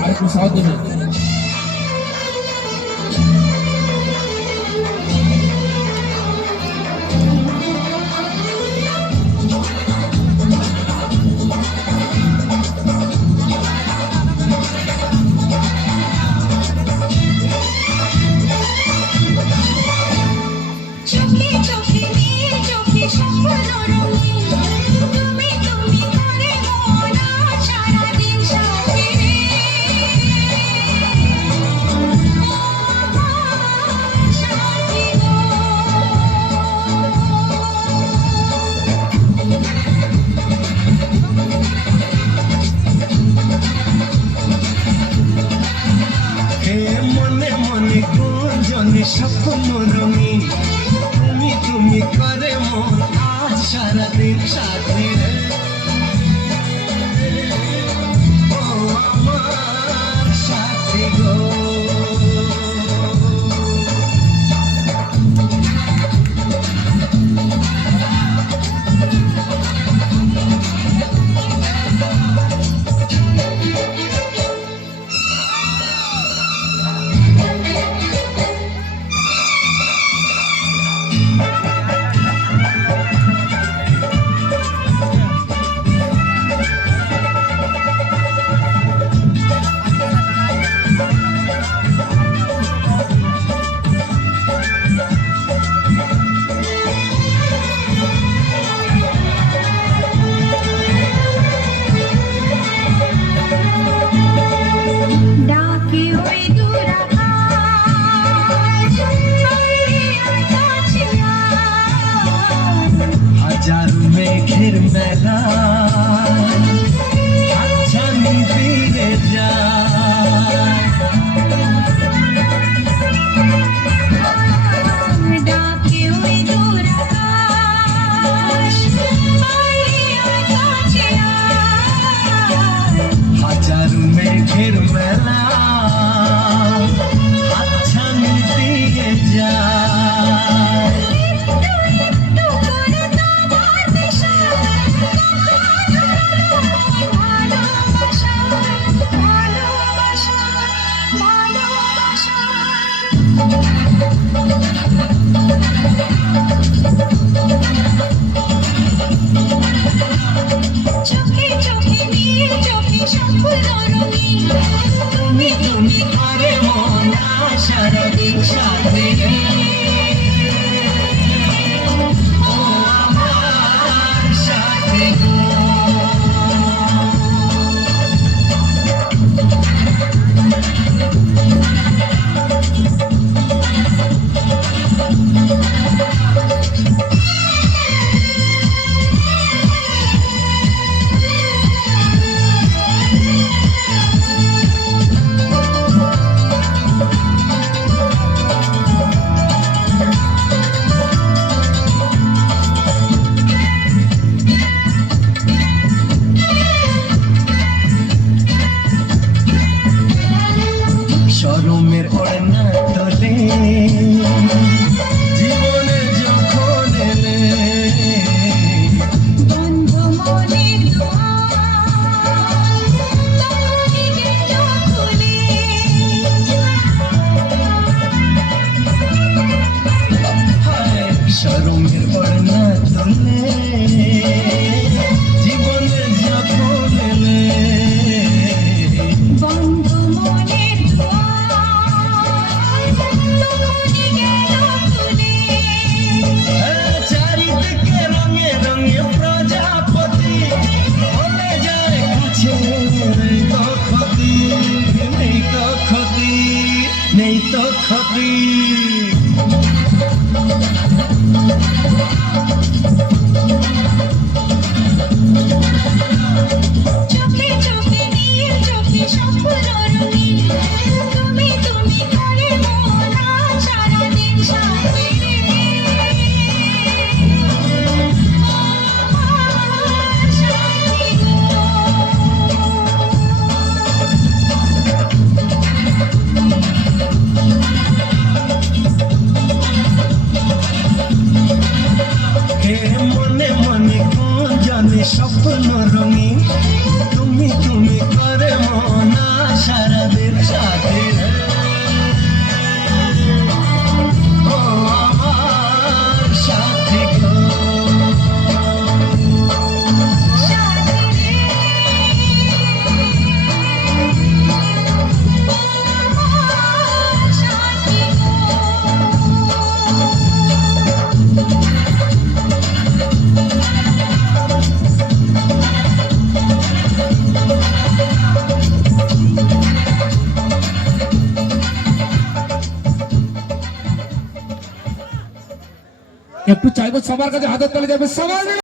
아이고 사드는 স্বপ্ন রঙিন। তুমি তুমি করে মেঘের মেলা hater, man. শরমের ওড়না তোলে স্বপ্ন তুমি তুমি একটু চাইব সবার কাছে হাতের তালে যাবে সবাই